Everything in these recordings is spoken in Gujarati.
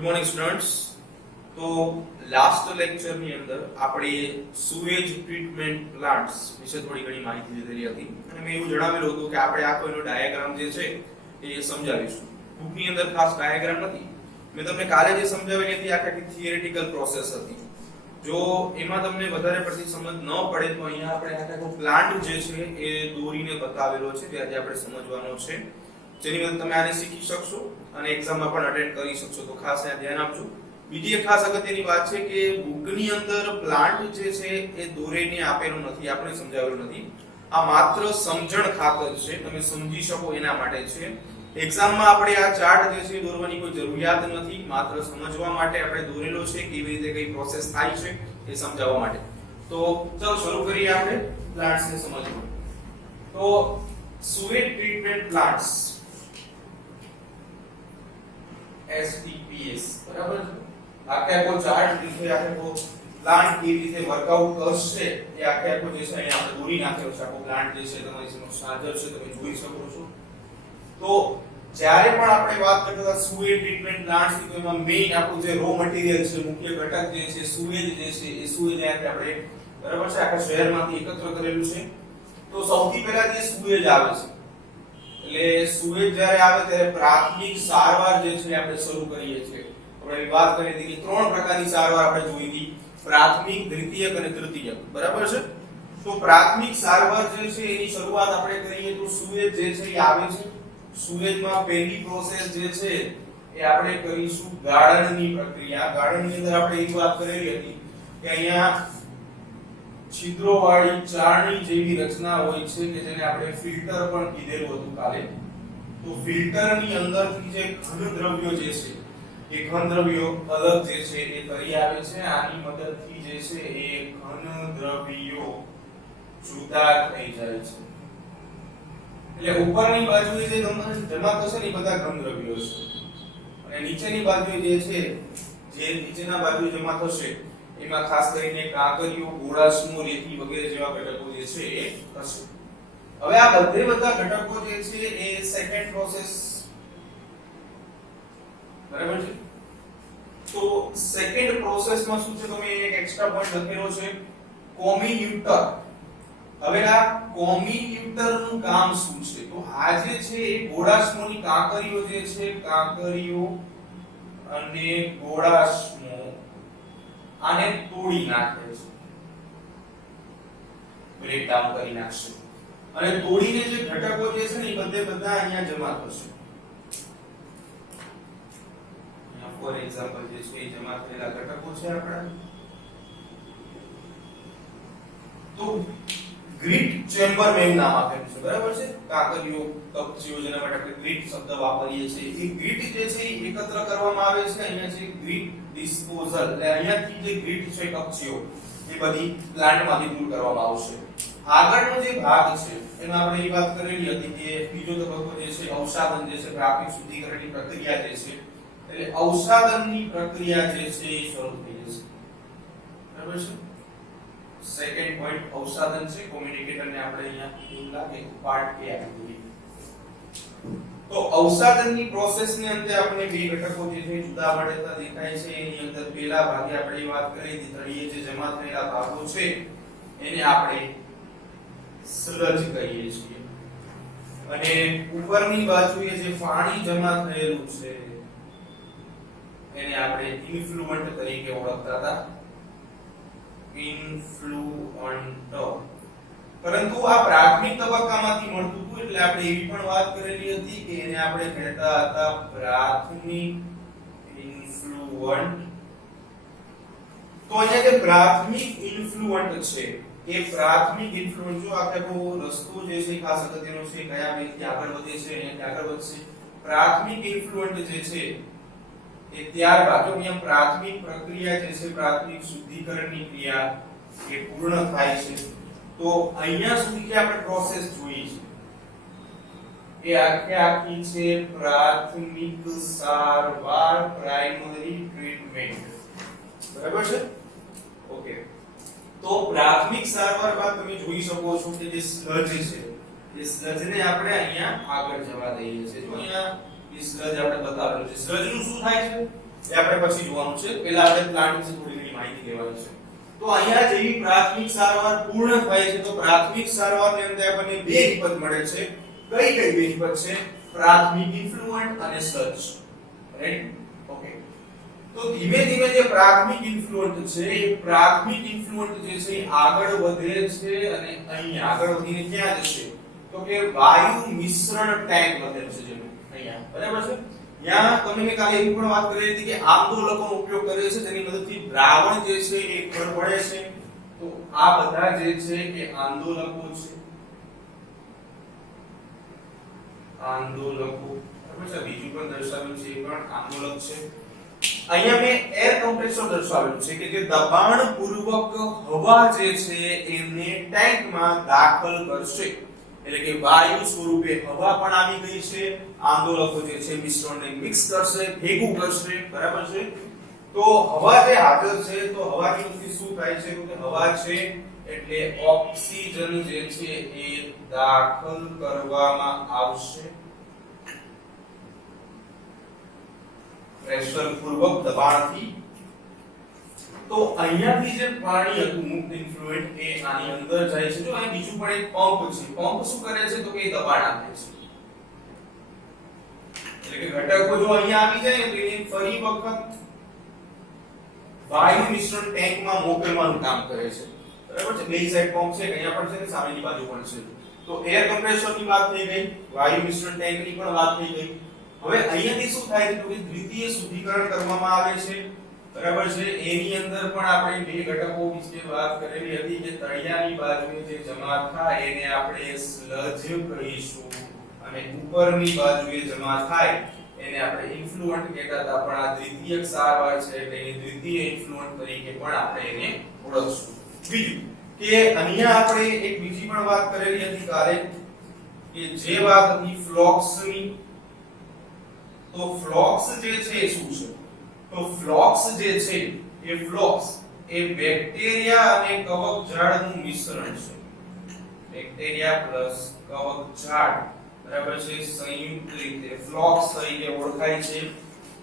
Good morning students. તો લાસ્ટ લેક્ચરની અંદર આપણે સુએજ ટ્રીટમેન્ટ પ્લાન્ટ્સ વિશે થોડી ઘણી માહિતી લીધેલી હતી અને મેં એવું જણાવેલું હતું કે આપણે આખો એનો ડાયાગ્રામ જે છે એ સમજાવીશું. બુકની અંદર ખાસ ડાયાગ્રામ નથી. મેં તમને કાલે જે સમજાવેલી હતી આખી થિયરેટિકલ પ્રોસેસ હતી. જો એમાં તમને વધારે પડતી સમજ ન પડે તો અહીંયા આપણે આખો પ્લાન્ટ જે છે એ દોરીને બતાવેલો છે જે આજે આપણે સમજવાનો છે, જેની મદદ તમે આને શીખી શકશો અને એક્ઝામમાં પણ અટેન્ડ કરી શકશો. તો ખાસ આ ધ્યાન આપજો. બીજી એક ખાસ અગત્યની વાત છે કે બુકની અંદર પ્લાન્ટ જે છે એ દોરીને આપેલો નથી, આપણે સમજાવેલું નથી. આ માત્ર સમજણ ખાતર છે, તમે સમજી શકો એના માટે છે. એક્ઝામમાં આપણે આ ચાર્ટ જે છે દોરવાની કોઈ જરૂરિયાત નથી, માત્ર સમજવા માટે આપણે દોરેલો છે, કેવી રીતે કઈ પ્રોસેસ થાય છે એ સમજાવવા માટે. તો ચાલો શરૂ કરીએ આપણે પ્લાન્ટ્સને સમજવા. તો સુએજ ટ્રીટમેન્ટ પ્લાન્ટ્સ STPs બરાબર છે. આખો ચાર્ટ જે છે આખો પ્લાન્ટ કેવી રીતે વર્કઆઉટ કરશે એ આખો જે છે અહીંયા આપણે દોરી નાખ્યો છે. આખો પ્લાન્ટ જે છે તમારી સમક્ષ હાજર છે, તમે જોઈ શકો છો. તો જ્યારે પણ આપણે વાત કરતા હતા સુએજ ટ્રીટમેન્ટ પ્લાન્ટ્સ ની, તો એમાં મેઈન આપણું જે રો મટીરીયલ છે, મુખ્ય ઘટક જે છે સુએજ જે છે એ સુએજ આપણે બરાબર છે આખા શહેરમાંથી એકત્ર કરેલું છે. તો સૌથી પહેલા જે સુએજ આવે છે, એટલે સુએજ જ્યારે આવે ત્યારે પ્રાથમિક સારવાર જે છે આપણે શરૂ કરીએ છીએ. આપણે વાત કરી હતી કે ત્રણ પ્રકારની સારવાર આપણે જોઈ હતી, પ્રાથમિક, દ્વિતીયક અને તૃતીયક, બરાબર છે. તો પ્રાથમિક સારવાર જે છે એની શરૂઆત આપણે કરીએ તો સુએજ જે છે એ આવે છે. સુએજમાં પહેલી પ્રોસેસ જે છે એ આપણે કરીશું ગાળણની પ્રક્રિયા. ગાળણની અંદર આપણે એ વાત કરેલી હતી કે અહીંયા છિદ્રોવાળી ચાળણી જેવી રચના હોય છે કે જેને આપણે ફિલ્ટર પણ કીધેલું હતું કાલે. તો ફિલ્ટરની અંદરથી જે ઘન દ્રવ્યો જે છે એ ઘન દ્રવ્યો અલગ જે છે એ કરી આવે છે. આની મદદથી જે છે એ ઘન દ્રવ્યો જુદા થઈ જાય છે. એટલે ઉપરની બાજુએ જે જમા થશે ને એ બધા ઘન દ્રવ્યો છે અને નીચેની બાજુએ જે છે, જે નીચેના બાજુએ જમા થશે એમાં ખાસ કરીને કાંકરીઓ, ગોળાશનો, રેતી વગેરે જેવા ઘટકો જે છે એ હશે. હવે આ બધા ઘટકો જે છે એ સેકન્ડ પ્રોસેસ, બરાબર છે. તો સેકન્ડ પ્રોસેસમાં શું છે, તમે એક એક્સ્ટ્રા પોઈન્ટ લખેલો છે કોમ્યુટર. હવે આ કોમ્યુટર નું કામ શું છે? તો આ જે છે એ ગોળાશમોની કાંકરીઓ જે છે, કાંકરીઓ અને ગોળાશમો આને તોડી નાખે છે, બ્રેક ડાઉન કરી નાખશે અને તોડીને જે ઘટકો જે છે ને એ બધા અહીંયા જમા થશે. અહીંયા ફોર એક્ઝામ્પલ જે છે એ જમા થયેલા ઘટકો છે આપણા. તો ગ્રીટ ચેમ્બર મેં નામ આપેલું છે, બરાબર છે. કાંકરીઓ, કપચીઓ જેના માટે આપણે ગ્રીટ શબ્દ વાપરીએ છીએ, એ ગ્રીટ જે છે એ એકત્ર કરવામાં આવે છે. અહીંયા છે ગ્રીટ ડિસ્પોઝલ, એટલે અહીંયાથી જે ગ્રીટ છે, કપચીઓ એ બધી પ્લાન્ટમાંથી દૂર કરવામાં આવશે. આગળનો જે ભાગ છે એમાં આપણે એ વાત કરેલી હતી કે બીજો તબક્કો જે છે અવસાદન જે છે, પ્રાથમિક શુદ્ધિકરણની પ્રક્રિયા જે છે, એટલે અવસાદનની પ્રક્રિયા જે છે એ શરૂ થઈ જશે, બરાબર છે. સેકન્ડ પોઈન્ટ અવસાદન છે. કોમ્યુનિકેટરને આપણે અહીંયા એવું લાગે પાર્ટ કે આપી દઈએ. તો અવસાદનની પ્રોસેસની અંદર આપણે બે ઘટકો જે છે જુદા પડતા દેખાય છે. એની અંદર પહેલા ભાગે આપણે વાત કરી હતી તળિયે જે જમા થયેલા ભાગો છે એને આપણે સ્લજ કહીએ છીએ અને ઉપરની બાજુએ જે પાણી જમા થયેલું છે એને આપણે ઇન્ફ્લુઅન્ટ તરીકે ઓળખતા હતા, ઇન્ફ્લુઅન્ટ. પરંતુ આ પ્રાથમિક તબક્કામાંથી મળતું હતું એટલે આપણે એવી પણ વાત કરેલી હતી કે એને આપણે કહેતા હતા પ્રાથમિક ઇન્ફ્લુઅન્ટ. તો અહીંયા જે પ્રાથમિક ઇન્ફ્લુઅન્ટ છે એ પ્રાથમિક ઇન્ફ્લુઅન્ટ, જો આખો રસ્તો જે છે ખાસ અગત્યનો છે, કયા વેથી આગળ વધે છે અને આગળ વધશે. પ્રાથમિક ઇન્ફ્લુઅન્ટ જે છે એ ત્યારબાદ જો અહીંયા પ્રાથમિક પ્રક્રિયા જે છે, પ્રાથમિક શુદ્ધિકરણની ક્રિયા એ પૂર્ણ થાય છે. તો અહીંયા સુધી કે આપણે પ્રોસેસ જોઈ છે એ આખી છે પ્રાથમિક સારવાર, પ્રાઇમરી ટ્રીટમેન્ટ, બરાબર છે. ઓકે. તો પ્રાથમિક સારવાર બાદ તમે જોઈ શકો છો કે જે સ્લજ છે એ સ્લજને આપણે અહીંયા આગળ જવા દઈએ છીએ. જો અહીંયા એ સ્લજ આપણે બતાવેલું છે. સ્લજનું શું થાય છે? એ આપણે પછી જોવાનું છે. પહેલા આપણે પ્લાન્ટ વિશે થોડી ઘણી માહિતી લેવાની છે. તો અહીંયા જેવી પ્રાથમિક સારવાર પૂર્ણ થાય છે તો પ્રાથમિક સારવારની અંદર આપણને બે નિપજ મળે છે. કઈ કઈ બે નિપજ છે? પ્રાથમિક ઇન્ફ્લુઅન્ટ અને સ્લજ. રાઈટ? ઓકે. તો ધીમે ધીમે જે પ્રાથમિક ઇન્ફ્લુઅન્ટ છે એ પ્રાથમિક ઇન્ફ્લુઅન્ટ જે છે એ આગળ વધે છે અને અહીંયા આગળ વધીને ક્યાં જશે? તો કે વાયુ મિશ્રણ ટેન્ક વધે છે જેનું અહીંયા. બરાબર છે? यहाँ તમને કાલે એવી પણ વાત કરી હતી કે આંદોલકોનો ઉપયોગ કરે છે જેની મદદથી દ્રાવણ જે છે એ ઘડે છે. તો આ બધા જે છે એ આંદોલકો છે. આંદોલકો બરાબર છે. બીજું પણ દર્શાવેલું છે એ પણ આંદોલક છે. અહીંયા મેં એર કમ્પ્રેસર દર્શાવેલું છે કે જે દબાણ પૂર્વક હવા જે છે એને ટેન્કમાં દાખલ કરશે. એટલે કે વાયુ સ્વરૂપે હવા પણ આવી ગઈ છે. આંદોલકો જે છે મિશ્રણને મિક્સ કરશે, ભેગું કરશે. બરાબર છે? તો હવા જે હાજર છે તો હવાની વચ્ચે શું થાય છે? તો કે હવા છે એટલે ઓક્સિજન જે છે એ દાખલ કરવામાં આવશે. પ્રેશર પૂર્વક દબાણથી. તો અહીંયાથી જે પાણી હતું મુક્ત ઇન્ફ્લુએન્ટ એ આની અંદર જાય છે. જો અહીં બીજું પણ એક પંપ છે. પંપ શું કરે છે? તો કે દબાણ આપે છે. એટલે કે ઘટકો જો અહીંયા આવી જાય તો એ ફરી વખત વાયુ મિશ્રણ ટેન્કમાં મોકલવાનું કામ કરે છે. બરાબર છે? બે સાઈડ પંપ છે, અહીંયા પણ છે ને સામેની બાજુ પણ છે. તો એર કમ્પ્રેસરની વાત થઈ ગઈ, વાયુ મિશ્રણ ટેન્કની પણ વાત થઈ ગઈ. હવે અહીંયાથી શું થાય છે? તો કે દ્વિતીય શુદ્ધિકરણ કરવામાં આવે છે. બરાબર છે? એની અંદર પણ આપણે બે ઘટકો વિશે વાત કરેલી હતી કે તળિયાની બાજુએ જે જમા થાય એને આપણે સ્લજ કહીશું અને ઉપરની બાજુએ જમા થાય એને આપણે ઇન્ફ્લુઅન્ટ કહેતા હતા. પણ આ દ્વિતીયક સારવાર છે એટલે એ દ્વિતીય ઇન્ફ્લુઅન્ટ તરીકે પણ આપણે એને ઓળખશું. બીજું કે અહીંયા આપણે એક બીજી પણ વાત કરેલી હતી કાલે કે જે વાત હતી ફ્લોક્સની. તો ફ્લોક્સ જે છે એ શું છે? તો ફ્લોક્સ જે છે એ ફ્લોક્સ એ બેક્ટેરિયા અને કવકજાળનું મિશ્રણ છે. બેક્ટેરિયા પ્લસ કવકજાળ બરાબર છે સંયુક્ત રીતે ફ્લોક્સ તરીકે ઓળખાય છે.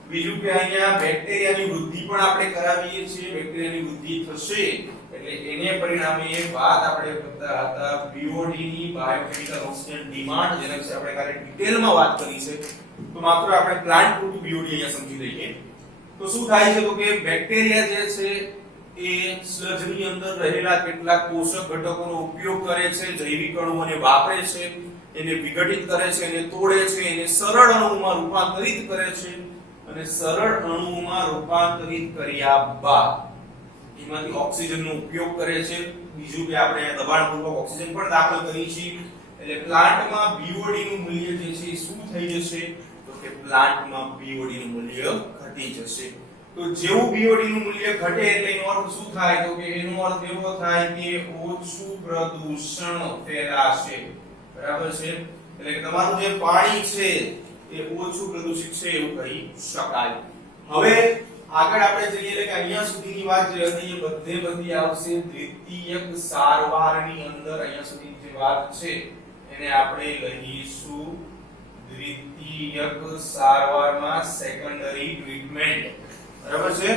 બીજું કે અહીંયા બેક્ટેરિયાની વૃદ્ધિ પણ આપણે કરાવીએ છીએ. બેક્ટેરિયાની વૃદ્ધિ થશે એટલે એને પરિણામે વાત આપણે કરતા હતા BOD ની બાયોકેમિકલ ઓક્સિજન ડિમાન્ડ જેના વિશે આપણે કાલે ડિટેલમાં વાત કરી છે. તો માત્ર આપણે પ્લાન્ટ પૂરતું BOD અહીંયા સમજી લઈએ. તો શું થાય છે? તો કે બેક્ટેરિયા જે છે એ સ્લજની અંદર રહેલા કેટલાક પોષક ઘટકોનો ઉપયોગ કરે છે, જૈવિક અણુઓને વાપરે છે, એને વિઘટિત કરે છે, એને તોડે છે, એને સરળ અણુઓમાં રૂપાંતરિત કરે છે અને સરળ અણુઓમાં રૂપાંતરિત કર્યા બાદ એમાંથી ઓક્સિજનનો ઉપયોગ કરે છે. બીજું કે આપણે દબાણપૂર્વક ઓક્સિજન પણ દાખલ કરી છે. એટલે પ્લાન્ટમાં BOD નું મૂલ્ય જે છે એ શું થઈ જશે? તો કે પ્લાન્ટમાં BOD નું મૂલ્ય ઘટી જશે. તો જેવું BOD નું મૂલ્ય ઘટે એટલે એનો અર્થ શું થાય? તો કે એનો અર્થ એવો થાય કે ઓછું પ્રદૂષણ ફેલાશે. બરાબર છે? એટલે કે તમારું જે પાણી છે એ ઓછું પ્રદૂષિત છે એવું કહી શકાય. હવે આગળ આપણે જઈએ એટલે કે અહીંયા સુધીની વાત જે હતી એ બધી આવશે દ્વિતીયક સારવારની અંદર. અહીંયા સુધીની જે વાત છે એને આપણે લઈશું દ્વિતીયક સારવારમાં સેકન્ડરી ટ્રીટમેન્ટ. બરાબર છે?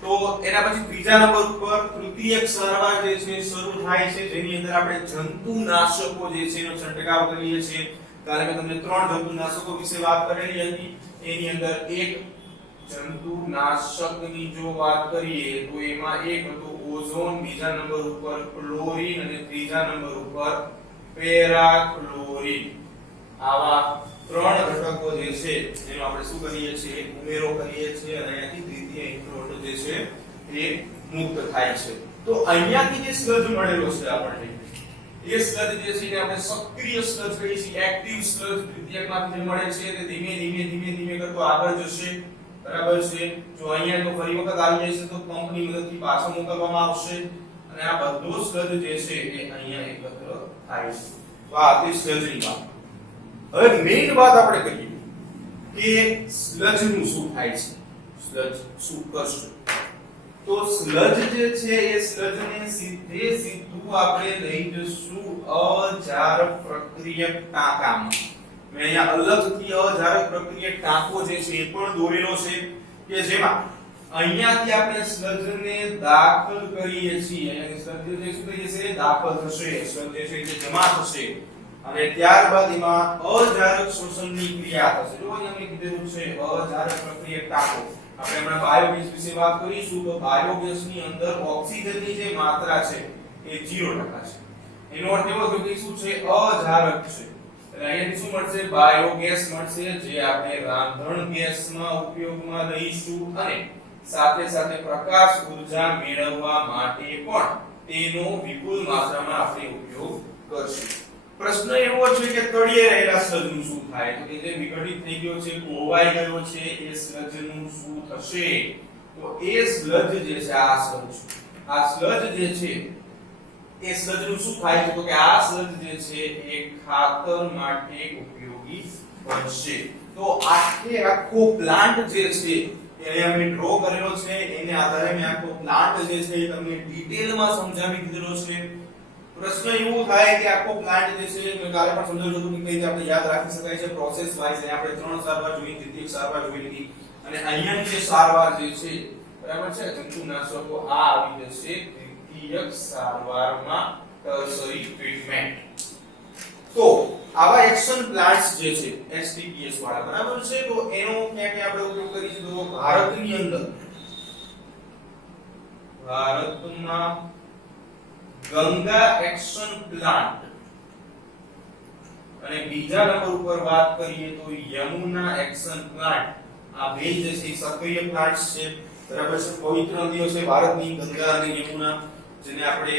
તો એના પછી ત્રીજા નંબર ઉપર તૃતીયક સારવાર જે છે શરૂ થાય છે જેની અંદર આપણે જંતુનાશકો જે છે એનો છંટકાવ કરીએ છીએ. કાલે મેં તમને 3 જંતુનાશકો વિશે વાત કરેલી હતી. એની અંદર એક જંતુનાશકની જો વાત કરીએ તો એમાં એક હતું ઓઝોન, બીજા નંબર ઉપર ક્લોરીન અને ત્રીજા નંબર ઉપર પેરાક્લોરીન. આવા 3 ઘટકો જે છે જેનો આપણે શું કરીએ છીએ? ઉમેરો કરીએ છીએ અને અહીંયાથી દ્વિતીય ઇન્ફ્લુઅન્ટ જે છે એ મુક્ત થાય છે. તો અહીંયાથી જે સ્લજ મળેલો છે આપણને એ સ્લજ જે છે એને આપણે સક્રિય સ્લજ કહીએ છીએ. એક્ટિવ સ્લજ દ્વિતીયકમાંથી જે મળે છે તે ધીમે ધીમે કરતો આગળ જશે. બરાબર છે? જો અહીંયા તો ફરી વખત આવી જશે તો પંપની મદદથી પાછો મોકલવામાં આવશે અને આ બધો સ્લજ જે છે એ અહીંયા એકત્ર થાય છે. તો આ હતી સ્લજની વાત. હવે મેઈન વાત આપણે કરીએ કે સ્લજનું શું થાય છે? સ્લજ શું કરશે? તો સ્લજ જે છે એ સ્લજને સીધું આપણે લઈ જશું અજારક પ્રક્રિયક ટાંકામાં. મેં અહીંયા અલગથી અજારક પ્રક્રિયક ટાંકો જે છે એ પણ દોરેલો છે કે જેમાં અહીંયાથી આપણે સ્લજને દાખલ કરીએ છીએ, અહીંયાથી સ્લજ જે શું થઈ જશે, દાખલ થશે, સ્લજ જે છે તે જમા થશે અને ત્યારબાદ એમાં અજારક શોષણની ક્રિયા થશે. જો અહીંયા મેં કીધેલું છે અજારક પ્રક્રિયા ટાંકો. આપણે હમણાં બાયોગેસ વિશે વાત કરીશું તો બાયોગેસની અંદર ઓક્સિજનની જે માત્રા છે એ 0% છે. એનો અર્થ એવો થયો કે શું છે, અજારક છે. એટલે અહીંયાથી શું મળશે, બાયોગેસ મળશે, જે આપણે રાંધણ ગેસમાં ઉપયોગમાં લઈશું અને સાથે સાથે પ્રકાશ ઊર્જા મેળવવા માટે પણ તેનો વિપુલ માત્રામાં આપણે ઉપયોગ કરશું. પ્રશ્ન એવો છે કે તળિયે રહેલા સ્લજનું શું થાય, તો કે જે વિઘટિત થઈ ગયો છે, કોવાઈ ગયો છે, એ સ્લજનું શું થશે? તો એ સ્લજ જે છે, આ સ્લજ જે છે એ સ્લજનું શું થાય છે, તો કે આ સ્લજ જે છે એ ખાતર માટે ઉપયોગી બનશે. તો આખો પ્લાન્ટ જે છે એને અમે ડ્રો કરેલો છે, એને આધારે મેં આખો પ્લાન્ટ જે છે એ તમને ડિટેલમાં સમજાવી દીધેલો છે. પ્રશ્ન એવો થાય કે આખો પ્લાન્ટ જે છે મેં કાલે પણ સમજાવ્યું હતું કે કઈ રીતે આપણે યાદ રાખી શકાય છે પ્રોસેસ વાઇઝ. આપણે 3 સારવાર જોઈ, દ્વિતીયક સારવાર જોઈ લીધી અને અહીંયાની જે સારવાર જે છે બરાબર છે, જંતુનાશકો આ આવી જશે દ્વિતીયક સારવારમાં, ટર્શરી ટ્રીટમેન્ટ. તો આવા એક્શન પ્લાન્ટ્સ જે છે એસટીપીએસ વાળા બરાબર છે, તો એનો ક્યાં ક્યાં આપણે ઉપયોગ કરીશું, તો ભારતની અંદર ભારતમાં ગંગા એક્શન પ્લાન્ટ અને બીજા નંબર ઉપર વાત કરીએ તો યમુના એક્શન પ્લાન્ટ. આ બે જે છે સક્રિય પ્લાન્ટ્સ છે બરાબર છે. પવિત્ર નદીઓ છે ભારતની ગંગા અને યમુના, જેને આપણે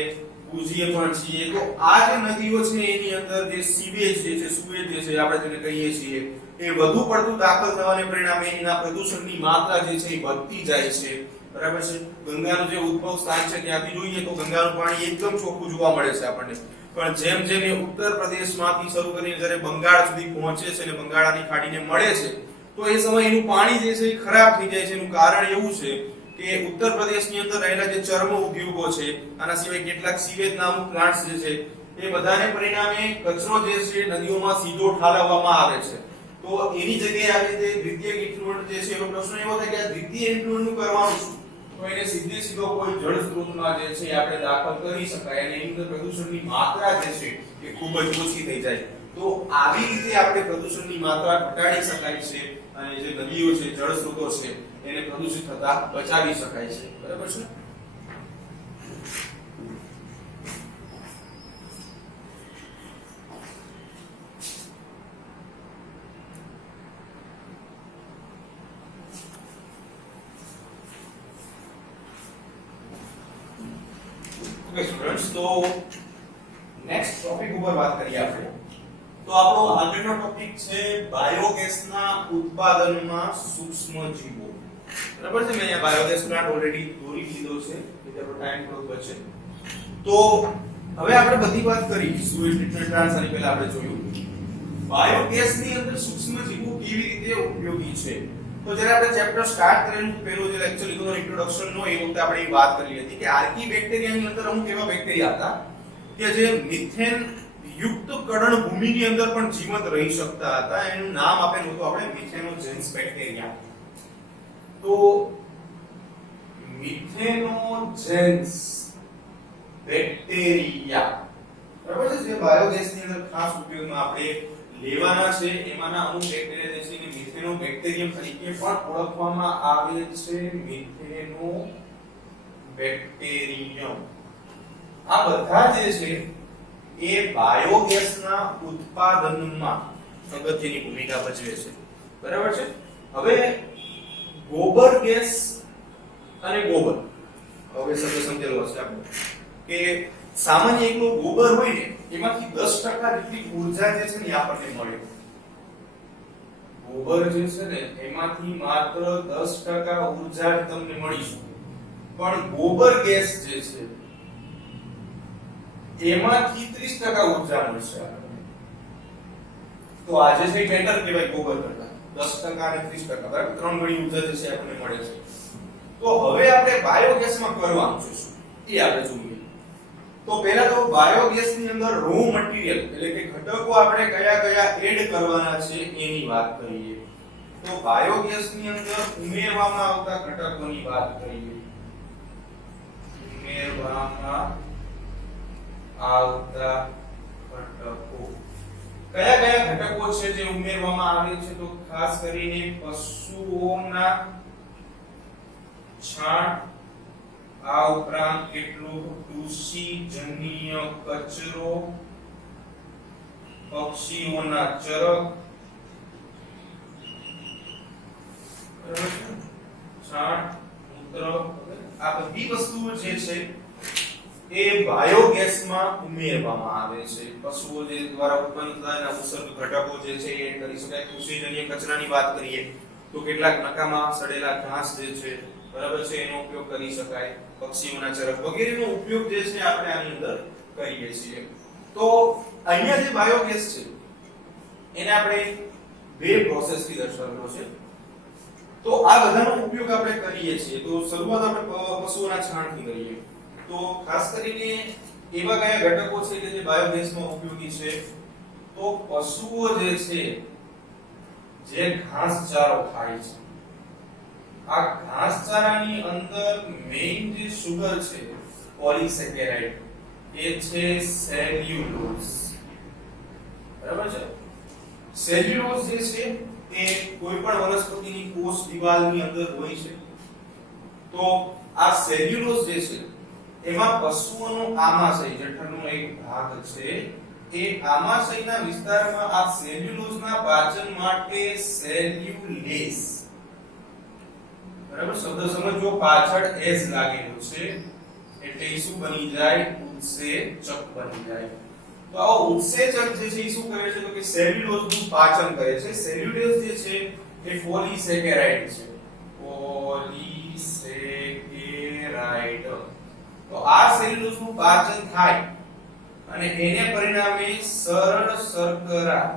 પૂજીએ પણ છીએ. તો આ જે નદીઓ છે એની અંદર જે સીવેજ જે છે, સુએજ જે છે આપણે જેને કહીએ છીએ, એ વધુ પડતું દાખલ થવાને પરિણામે એના પ્રદૂષણની માત્રા જે છે એ વધતી જાય છે બરાબર છે. ગંગાનું જે ઉદ્ભવ સ્થાન છે ત્યાંથી જોઈએ તો ગંગાનું પાણી એકદમ ચોખ્ખું જોવા મળે છે આપણને, પણ જેમ જેમ એ ઉત્તર પ્રદેશમાંથી શરૂ કરીને જ્યારે બંગાળ સુધી પહોંચે છે અને બંગાળાની ખાડીને મળે છે તો એ સમયે એનું પાણી જે છે એ ખરાબ થઈ જાય છે. એનું કારણ એવું છે કે ઉત્તર પ્રદેશની અંદર રહેલા જે ચર્મ ઉદ્યોગો છે, આના સિવાય કેટલાક સીવેજ નામનું પ્લાન્ટ્સ જે છે એ બધાને પરિણામે કચરો જે છે નદીઓમાં સીધો ઠાલવવામાં આવે છે. તો એની જગ્યાએ આવી રીતે દ્વિતીય ઇન્ફ્લુઅન્ટ જે છે એનો પ્રશ્ન એવો થાય કે આ દ્વિતીય ઇન્ફ્લુઅન્ટ નું કરવાનું શું, તો એને સીધો કોઈ જળ સ્ત્રોતમાં જે છે આપણે દાખલ કરી શકાય અને એની અંદર પ્રદૂષણની માત્રા જે છે એ ખૂબ જ ઓછી થઈ જાય. તો આવી રીતે આપણે પ્રદૂષણની માત્રા ઘટાડી શકાય છે અને જે નદીઓ છે, જળ સ્ત્રોતો છે એને પ્રદૂષિત થતા બચાવી શકાય છે બરાબર છે. ઓકે સ્ટુડન્ટ્સ, તો નેક્સ્ટ ટોપિક ઉપર વાત કરીએ આપણે. તો આપણો આગળનો ટોપિક છે બાયોગેસના ઉત્પાદનમાં સૂક્ષ્મ જીવો બરાબર છે. મેં અહીંયા બાયોગેસ પ્લાન્ટ ઓલરેડી દોરી લીધો છે એટલે આપણો ટાઈમ થોડો બચે. તો હવે આપણે બધી વાત કરી સુએજ ટ્રીટમેન્ટ પ્લાન્ટ અને પહેલા આપણે જોયું બાયોગેસની અંદર સૂક્ષ્મ જીવો કેવી રીતે ઉપયોગી છે. તો જ્યારે આપણે ચેપ્ટર સ્ટાર્ટ કરેલું પહેલો જે લેક્ચર લીધો ઇન્ટ્રોડક્શન નો, એ વખતે આપણે એ વાત કરી હતી કે આર્કી બેક્ટેરિયાની અંદર અમુક એવા બેક્ટેરિયા હતા કે જે મિથેન યુક્ત કણ ભૂમિની અંદર પણ જીવંત રહી શકતા હતા. એનું નામ આપેલું હતું આપણે મિથેનોજેન્સ બેક્ટેરિયા. તો મિથેનોજેન્સ બેક્ટેરિયા બરાબર છે, જે બાયોગેસની અંદર ખાસ ઉપયોગમાં આપણે લેવાના છે. એમાંના અમુક બેક્ટેરિયા જે છે કે મિથેનો બેક્ટેરિયમ તરીકે પણ ઓળખવામાં આવે છે. મિથેનો બેક્ટેરિયમ આ બધા જે છે એ બાયોગેસના ઉત્પાદનમાં અગત્યની ભૂમિકા ભજવે છે બરાબર છે. હવે ગોબર ગેસ અને ગોબર, હવે શબ્દ સમજેલો હશે આપણે કે સામાન્ય એકલો ગોબર હોય ને એમાંથી 10% જેટલી ઊર્જા જે છે ને આપણને મળે. ગોબર જે છે ને એમાંથી માત્ર 10% ઊર્જા તમને મળી શકે, પણ ગોબર ગેસ જે છે એમાંથી 30% ઊર્જા મળશે આપણને. તો આજે છે બેટર કહેવાય ગોબર કરતા 10% અને 30%, બરાબર 3 ગણી ઊર્જા જે છે આપણને મળે છે. તો હવે આપણે બાયોગેસમાં કરવાનું છે શું એ આપણે જોઈએ. તો પહેલા તો બાયોગેસની અંદર રો મટીરીયલ એટલે કે ઘટકો આપણે કયા કયા એડ કરવાના છે એની વાત કરીએ. તો બાયોગેસની અંદર ઉમેરવામાં આવતા ઘટકોની વાત કરીએ. ઉમેરવામાં આવતા ઘટકો કયા કયા ઘટકો છે જે ઉમેરવામાં આવે છે? તો ખાસ કરીને પશુઓના છાણ, આ ઉપરાંત કેટલું દૂષિતજન્ય કચરો, પક્ષીઓના ચરક, છાણ, મૂત્ર, આ બધી વસ્તુઓ જે છે એ બાયોગેસમાં ઉમેરવામાં આવે છે. પશુઓ જે દ્વારા ઉત્પન્ન થતા ઉત્સર્ગ ઘટકો જે છે એ કરી શકાય. દૂષિતજન્ય કચરાની વાત કરીએ તો કેટલાક નકામા સડેલા ઘાસ જે છે, બરાબર છે, એનો ઉપયોગ કરી શકાય. પક્ષીઓના ચરક વગેરેનો ઉપયોગ જે છે આપણે આની અંદર કરીએ છીએ. તો અહીંયા જે બાયોગેસ છે એને આપણે બે પ્રોસેસથી દર્શાવેલો છે. તો આ બધાનો ઉપયોગ આપણે કરીએ છીએ. તો શરૂઆત આપણે પશુઓના છાણથી કરીએ. તો ખાસ કરીને એવા કયા ઘટકો છે કે જે બાયોગેસમાં ઉપયોગી છે? તો પશુઓ જે છે જે ઘાસચારો ખાય છે, આ ઘાસચારાની અંદર મેઇન જે સુગર છે પોલીસેકેરાઇડ એ છે સેલ્યુલોઝ. બરાબર છે? સેલ્યુલોઝ જે છે એ કોઈ પણ વનસ્પતિની કોષ દિવાલની અંદર હોય છે. તો આ સેલ્યુલોઝ જે છે એમાં પશુઓનો આમાશય જઠરનો એક ભાગ છે, એ આમાશયના વિસ્તારમાં આ સેલ્યુલોઝના પાચન માટે સેલ્યુલેસ, બરાબર શબ્દ સમજો, પાછળ એસ લાગેલું છે એટલે એ શું બની જાય? ઉત્સેચક બની જાય. તો આ ઉત્સેચક જે છે એ શું કરે છે? તો કે સેલ્યુલોઝનું પાચન કરે છે. સેલ્યુલોઝ જે છે એ પોલીસેકેરાઇડ છે. પોલીસેકેરાઇડ. તો આ સેલ્યુલોઝનું પાચન થાય અને એને પરિણામે સરળ શર્કરા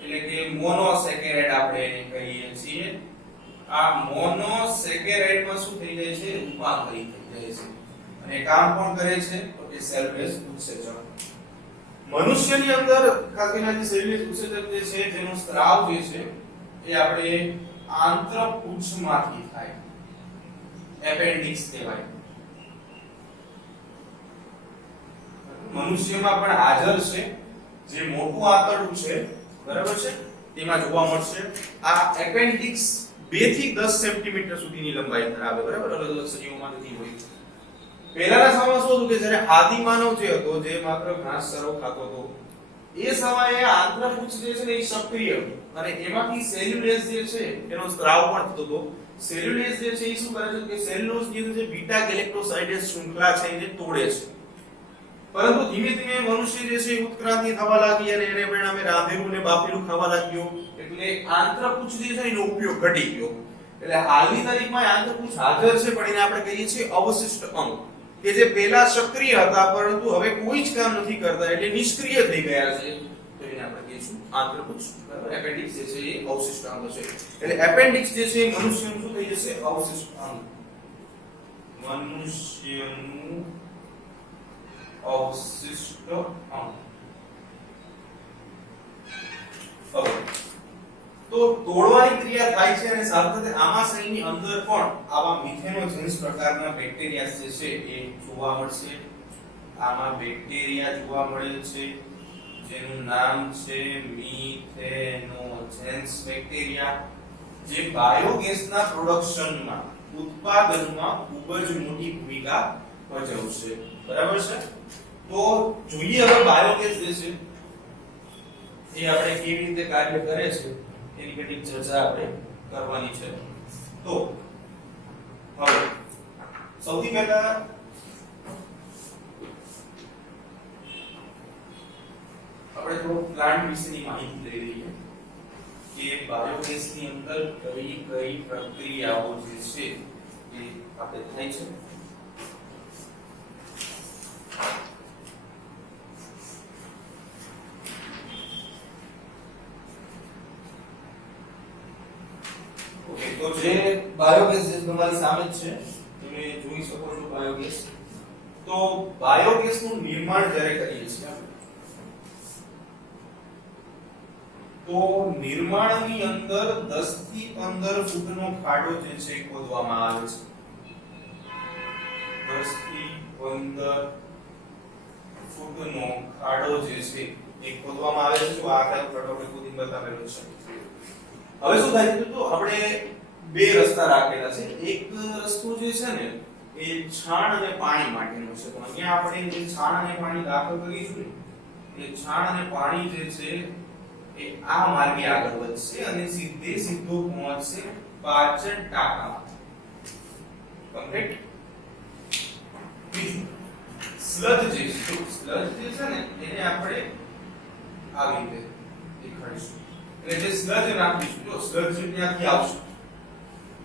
એટલે કે મોનોસેકેરાઇડ આપણે એને કહીએ છીએ. આ મોનોસેકેરાઇડમાં શું થઈ જાય છે? રૂપાંતરિત થઈ જાય છે. અને કામ કોણ કરે છે? તો કે સેલ્યુલેઝ ઉત્સેચક. મનુષ્યની અંદર ખાસ કરીને સેલ્યુલેઝ ઉત્સેચક જે છે જેનો સ્ત્રાવ જે છે એ આપણે આંત્રપુચ્છમાંથી થાય, એપેન્ડિક્સ કહેવાય. મનુષ્યમાં પણ હાજર છે. જે મોટું આંતરડું છે, બરાબર છે, તેમાં જોવા મળશે. આ એપેન્ડિક્સ 2 થી 10 સેન્ટીમીટર સુધીની લંબાઈ ધરાવે, બરાબર, અલગ અલગ સજીવોમાં થતી હોય. પહેલાના સમયમાં શું હતું કે જ્યારે આદિમાનવ જે હતો, જે માત્ર ઘાસચારો ખાતો હતો, એ સમયે આંત્રપુચ્છ જે છે ને એ સક્રિય હતું અને એમાંથી સેલ્યુલેઝ જે છે એનો સ્ત્રાવ પણ થતો હતો. સેલ્યુલેઝ જે છે એ શું કરે છે કે સેલ્યુલોઝની અંદર જે બીટા ગેલેક્ટોસાઇડેઝ શૃંખલા છે એને તોડે છે. પરંતુ ધીમે ધીમે મનુષ્ય જે છે ઉત્ક્રાંતિ થવા લાગી અને એને પરિણામે રાંધેલું ને બાફેલું ખાવા લાગ્યો એટલે આંત્રપુચ્છ જે છે એનો ઉપયોગ ઘટી ગયો. એટલે હાલની તારીખમાં આંત્રપુચ્છ હાજર છે પણ એને આપણે કહીએ છીએ અવશિષ્ટ અંગ, કે જે પહેલા સક્રિય હતા પરંતુ હવે કોઈ જ કામ નથી કરતા એટલે નિષ્ક્રિય થઈ ગયા છે. તો એને આપણે કહીશું આંત્રપુચ્છ. બરાબર? એપેન્ડિક્સ જે છે એ અવશિષ્ટ અંગ છે. એટલે એપેન્ડિક્સ જે છે એ મનુષ્યનું શું થઈ જશે? અવશિષ્ટ અંગ. મનુષ્યનું અવશિષ્ટ અંગ. હવે તો તોડવાની ક્રિયા થાય છે અને સાથે સાથે આમાશયની અંદર પણ આવા મિથેનોજેન્સ પ્રકારના બેક્ટેરિયા જે છે એ જોવા મળશે. આમાં બેક્ટેરિયા જોવા મળે છે જેનું નામ છે મિથેનોજેન્સ બેક્ટેરિયા, જે બાયોગેસના પ્રોડક્શનમાં, ઉત્પાદનમાં ખૂબ જ મોટી ભૂમિકા ભજવશે. બરાબર છે? તો જોઈએ હવે બાયોગેસ જે છે એ આપણે કેવી રીતે કાર્ય કરે છે એની કેટલીક ચર્ચા આપણે કરવાની છે. તો હવે સૌથી પહેલા આપણે થોડું પ્લાન્ટ વિશેની માહિતી લઈ લઈએ કે બાયોગેસની અંદર કઈ કઈ પ્રક્રિયાઓ જે છે એ આપણે થાય છે. તો જે બાયોગેસ જે તમારી સામે જ છે તમે જોઈ શકો છો બાયોગેસ. તો બાયોગેસ નું નિર્માણ જ્યારે કરીએ છીએ તો નિર્માણની અંદર 10 થી 15 ફૂટનો ખાડો જે છે એ ખોદવામાં આવે છે. 10 થી 15 ફૂટનો ખાડો જે છે એ ખોદવામાં આવે છે. જો આ ટાઈપ ખાડો આપણે ખોદીને બતાવેલો છે. હવે શું થાય છે તો આપણે બે રસ્તા રાખેલા છે. એક રસ્તો જે છે ને એ છાણ અને પાણી માટેનો છે. તો અહીંયા આપણે જે છાણ અને પાણી દાખલ કરીશું ને એ છાણ અને પાણી જે છે એ આ માર્ગે આગળ વધશે અને સીધો પહોંચશે પાચન ટાંકામાં. કમ્પ્લીટ. સ્લજ જે છે ને એને આપણે આવી રીતે દેખાડીશું. એટલે જે સ્લજ નાખીશું, જો સ્લજ ત્યાંથી આવશે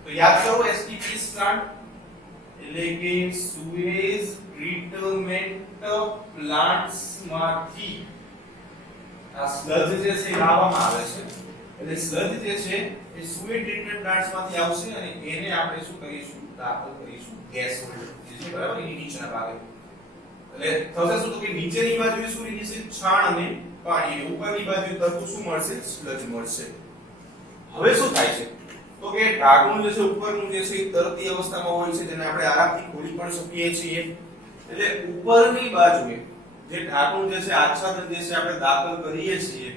તો યાદ કરો એસટીપી પ્લાન્ટ એટલે કે સુએજ ટ્રીટમેન્ટ પ્લાન્ટ્સ માંથી આ સ્લજ જે છે એ લાવવામાં આવે છે. એટલે સ્લજ જે છે એ સુએજ ટ્રીટમેન્ટ પ્લાન્ટ્સ માંથી આવશે અને એને આપણે શું કરીશું, દાખલ કરીશું ગેસ હોલ્ડર જે છે બરાબર એની નીચેના ભાગે. એટલે થશે શું તો કે નીચેની બાજુએ શું રહી જશે, છાણ અને પાણી. ઉપરની બાજુએ તરતું શું મળશે, સ્લજ મળશે. હવે શું થાય છે તો કે ઢાંકણું જે છે ઉપરનું જે છે એ તરતી અવસ્થામાં હોય છે, જેને આપણે આરામથી ખોલી પણ શકીએ છીએ. એટલે ઉપરની બાજુએ જે ઢાંકણું જે છે આચ્છાદન જે છે આપણે દાખલ કરીએ છીએ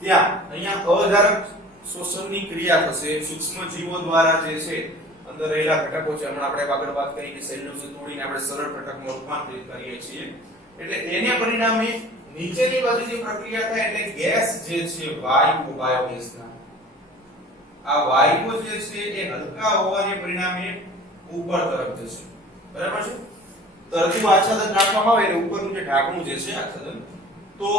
ત્યાં અહીંયા અજારક શોષણની ક્રિયા થશે. સૂક્ષ્મ જીવો દ્વારા જે છે અંદર રહેલા ઘટકો છે, હમણાં આપણે આગળ વાત કરી કે સેલ્યુલોઝ તોડીને આપણે સરળ ઘટકમાં રૂપાંતરિત કરીએ છીએ. એટલે એને પરિણામે નીચેની બાજુ જે પ્રક્રિયા થાય એટલે ગેસ જે છે વાયુ, બાયોગેસના આ વાયુઓ જે છે એ હલકા હોવાને પરિણામે ઉપર તરફ જશે. બરાબર છે. તરતું આચ્છાદન નાખવામાં આવે એટલે ઉપરનું જે ઢાંકણું જે છે આચ્છાદન, તો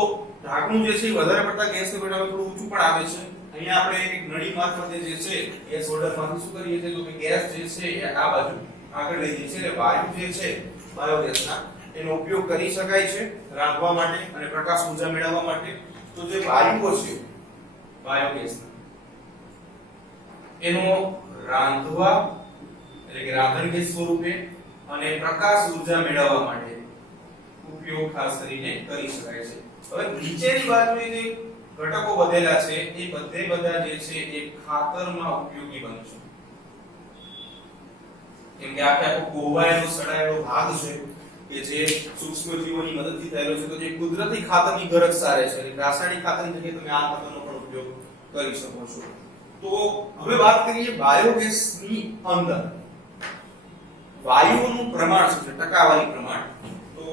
ઢાંકણું જે છે એ વધારે પડતા ગેસને પરિણામે થોડું ઊંચું પણ આવે છે. અહીંયા આપણે એક નળી મારફતે જે છે ગેસ હોલ્ડરમાંથી શું કરીએ છીએ તો કે ગેસ જે છે એ આ બાજુ આગળ લઈ જઈએ છીએ. એટલે વાયુ જે છે બાયોગેસના એનો ઉપયોગ કરી શકાય છે રાંધવા માટે અને પ્રકાશ ઊર્જા મેળવવા માટે. તો જે વાયુઓ છે બાયોગેસના એનો રાંધવા એટલે કે રાંધણ ગેસ સ્વરૂપે અને પ્રકાશ ઊર્જા મેળવવા માટે ઉપયોગ ખાસ કરીને કરી શકાય છે. હવે નીચેની બાજુએ જે ઘટકો વધેલા છે એ બધા જે છે એ ખાતરમાં ઉપયોગી બનશે. કેમ કે આખો કોવાયેલો સડાયેલો ભાગ છે કે જે સૂક્ષ્મ જીવોની મદદથી થયેલો છે, તો જે કુદરતી ખાતરની ગરજ સારે છે. રાસાયણિક ખાતરની જગ્યાએ તમે આ ખાતરનો પણ ઉપયોગ કરી શકો છો. તો હવે વાત કરીએ બાયોગેસની અંદર વાયુઓનું પ્રમાણ શું છે, ટકાવારી પ્રમાણ. તો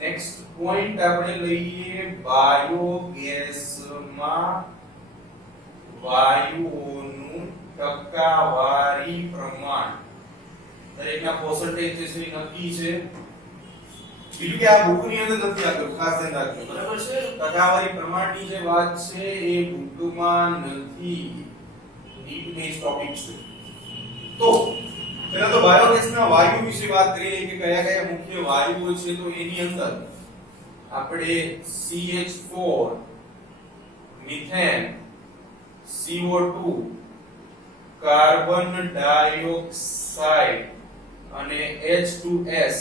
નેક્સ્ટ પોઈન્ટ આપણે લઈએ બાયોગેસમાં વાયુઓનું ટકાવારી પ્રમાણ. દરેકના પર્સન્ટેજ જે છે નક્કી છે. બીજું કે આ બુકની અંદર નથી આપ્યું, ખાસ ધ્યાન રાખજો. બરાબર છે. ટકાવારી પ્રમાણની જે વાત છે એ બુકમાં નથી, નીટ બેઝ ટોપિક છે. તો પહેલા તો બાયોગેસના વાયુ વિશે વાત કરી લઈએ કે કયા કયા મુખ્ય વાયુઓ છે. તો એની અંદર આપણે CH4, methane, CO2, carbon dioxide અને H2S,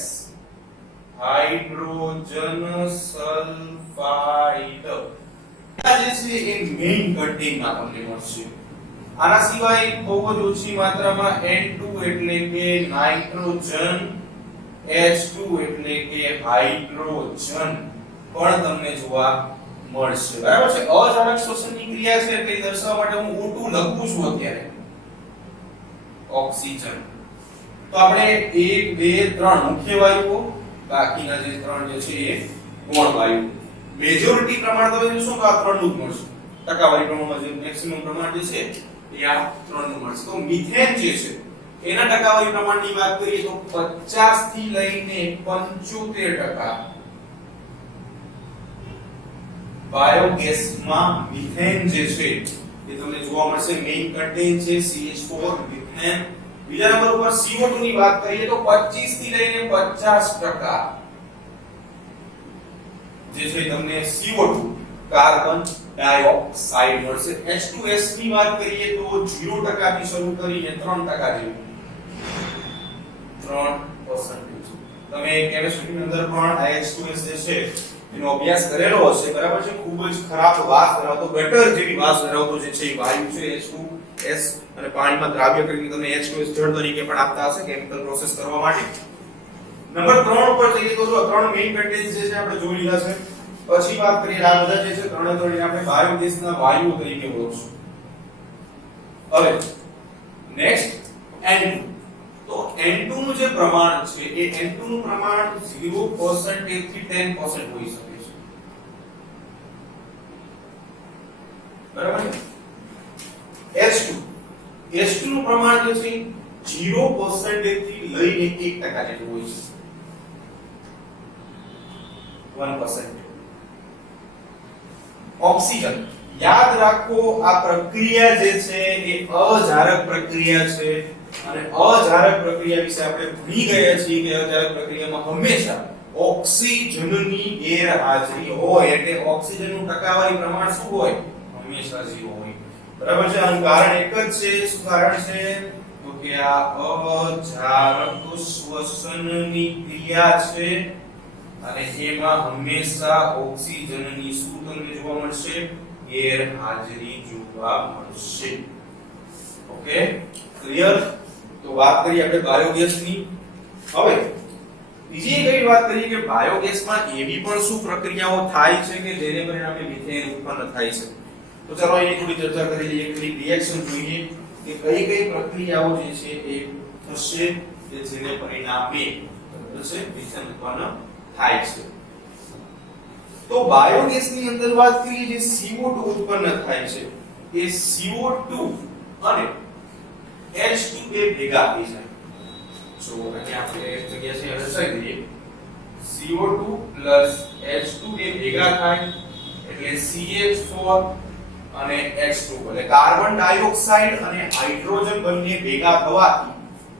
હાઇડ્રોજન સલ્ફાઇડ આ જે છે એ મેઇન કન્ટેનમાં તમને મળશે. આના સિવાય બહુ જ ઓછી માત્રામાં N2 એટલે કે નાઇટ્રોજન, H2 એટલે કે હાઇડ્રોજન પણ તમને જોવા મળશે. બરાબર છે. અજારક શ્વસનની ક્રિયા છે એટલે દર્શાવવા માટે હું O2 લખું છું અત્યારે. ઓક્સિજન. તો આપણે 1 2 3 મુખ્ય વાયુઓ, બાકીના જે 3 જે છે એ ગૌણ વાયુ. મેજોરિટી પ્રમાણ તમે જોશો તો આ 3 નું જ મળશે. ટકાવારી પ્રમાણમાં જે મેક્સિમમ પ્રમાણ જે છે એ આ 3 નું મળશે. તો મિથેન જે છે એના ટકાવારી પ્રમાણની વાત કરીએ તો 50 થી લઈને 75%. બાયોગેસમાં મિથેન જે છે એ તમને જોવા મળશે. મેઇન કન્ટેન્ટ છે CH4, મિથેન. બીજા નંબર ઉપર CO2 ની વાત કરીએ તો 25 થી લઈને 50% જે છે તમને CO2 કાર્બન ડાયોક્સાઇડ મળશે. H2S ની વાત કરીએ તો 0% થી શરૂ કરીને 3% જેવું 3%. તમે કેમિસ્ટ્રીની અંદર પણ H2S જે છે એનો અભ્યાસ કરેલો હશે બરાબર છે ખૂબ જ ખરાબ વાસ ધરાવતો ગટર જેવી વાસ ધરાવતો જે છે એ વાયુ છે H2S અને પાણીમાં દ્રાવ્ય કરીને તમને H2S જળ તરીકે પણ આપતા હશે કેમિકલ પ્રોસેસ કરવા માટે નંબર 3 ઉપર જઈએ તો જો ત્રણ મેઇન કન્ટેન્સ જે છે આપણે જોઈ લીધા છે પછી વાત કરીએ આ બધા જે છે ત્રણે ત્રણે આપણે બાયોગેસના વાયુ તરીકે ઓળખશું હવે નેક્સ્ટ N2 તો N2 નું જે પ્રમાણ છે એ N2 નું પ્રમાણ 0% થી 10% હોઈ શકે છે બરાબર H2 નું પ્રમાણ જે છે 0% થી લઈને 1% જેટલું હોય છે 1% ઓક્સિજન યાદ રાખો આ પ્રક્રિયા જે છે એ અજારક પ્રક્રિયા છે અને અજારક પ્રક્રિયા વિશે આપણે ભણી ગયા છીએ કે અજારક પ્રક્રિયામાં હંમેશા ઓક્સિજનની ગેરહાજરી હોય એટલે ઓક્સિજનનું ટકાવારી પ્રમાણ શું હોય હંમેશા 0 હોય બરાબર છે આનું કારણ એક જ છે શું કારણ છે તો કે આ અજારક શ્વસનની ક્રિયા છે અને એમાં હંમેશા ઓક્સિજનની શું તમને જોવા મળશે ગેરહાજરી જોવા મળશે ઓકે ક્લિયર તો વાત કરીએ આપણે બાયોગેસની હવે બીજી કઈ વાત કરીએ કે બાયોગેસમાં એવી પણ શું પ્રક્રિયાઓ થાય છે કે જેને પરિણામે મિથેન ઉત્પન્ન થાય છે તો ચાલો એની થોડી ચર્ચા કરી લઈએ એક રિએક્શન જોઈએ કે કઈ કઈ પ્રક્રિયાઓ જે છે એ થશે કે જેને પરિણામે થશે મિથેન ઉત્પન્ન થાય છે તો બાયોગેસની અંદર વાત કરીએ જે CO2 ઉત્પન્ન થાય છે એ CO2 અને H2 બે ભેગા થઈ જાય જો અહીંયા આપણે એક જગ્યા છે દર્શાવી દઈએ CO2 H2 બે ભેગા થાય એટલે CH4 અને H2 એટલે કાર્બન ડાયોક્સાઇડ અને હાઇડ્રોજન બંને ભેગા થવાથી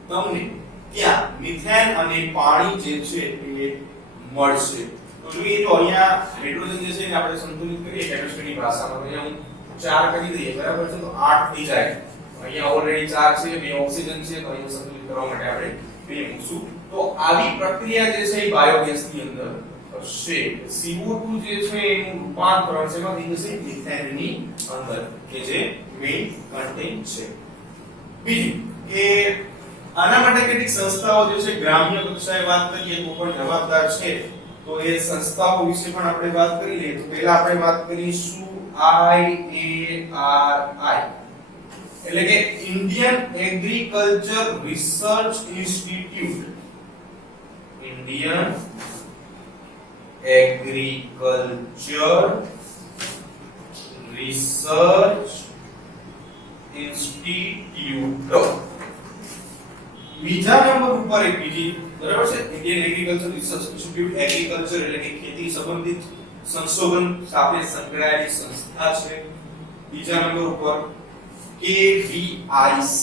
તમને ત્યાં મિથેન અને પાણી જે છે એ મળશે તો જોઈએ તો અહીંયા હાઇડ્રોજન જે છે એને આપણે સંતુલિત કરીએ કેમિસ્ટ્રીની ભાષામાં અહીંયા હું 4 કરી દઈએ બરાબર છે તો 8 થઈ જાય અહીંયા ઓલરેડી 4 છે બે ઓક્સિજન છે તો અહીંયા સંતુલિત કરવા માટે આપણે બે મૂકશું તો આવી પ્રક્રિયા જે છે એ બાયોગેસની અંદર થશે CO2 જે છે એનું રૂપાંતરણ છે એમાં થઈ જશે મિથેનની અંદર કે જે મેઇન કન્ટેન્ટ છે બીજું કે આના માટે કેટલીક સંસ્થાઓ જે છે ગ્રામ્ય કક્ષાએ વાત કરીએ તો પણ જવાબદાર છે તો એ સંસ્થાઓ વિશે પણ આપણે વાત કરી લઈએ તો પહેલા આપણે વાત કરીશું IARI એટલે કે Indian agriculture research institute Indian agriculture research institute બીજા નંબર ઉપર એક બીજી બરાબર છે Indian agriculture research institute agriculture એટલે કે ખેતી સંબંધિત સંશોધન સાથે સંકળાયેલી સંસ્થા છે બીજા નંબર ઉપર KVIC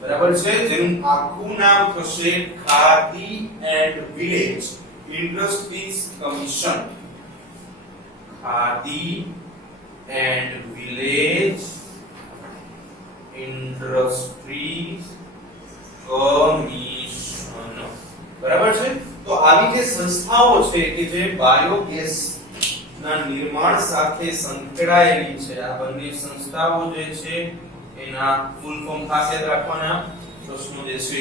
બરાબર છે જેનું આખું નામ થશે khadi and village industries commission khadi and village industries commission બરાબર છે તો આવી જે સંસ્થાઓ છે કે જે બાયોગેસ ના નિર્માણ સાથે સંકળાયેલી છે આ બંને સંસ્થાઓ જે છે એના ફૂલ ફોર્મ ખાસ યાદ રાખવાના પ્રશ્નો જે છે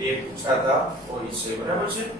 એ પૂછાતા હોય છે બરાબર છે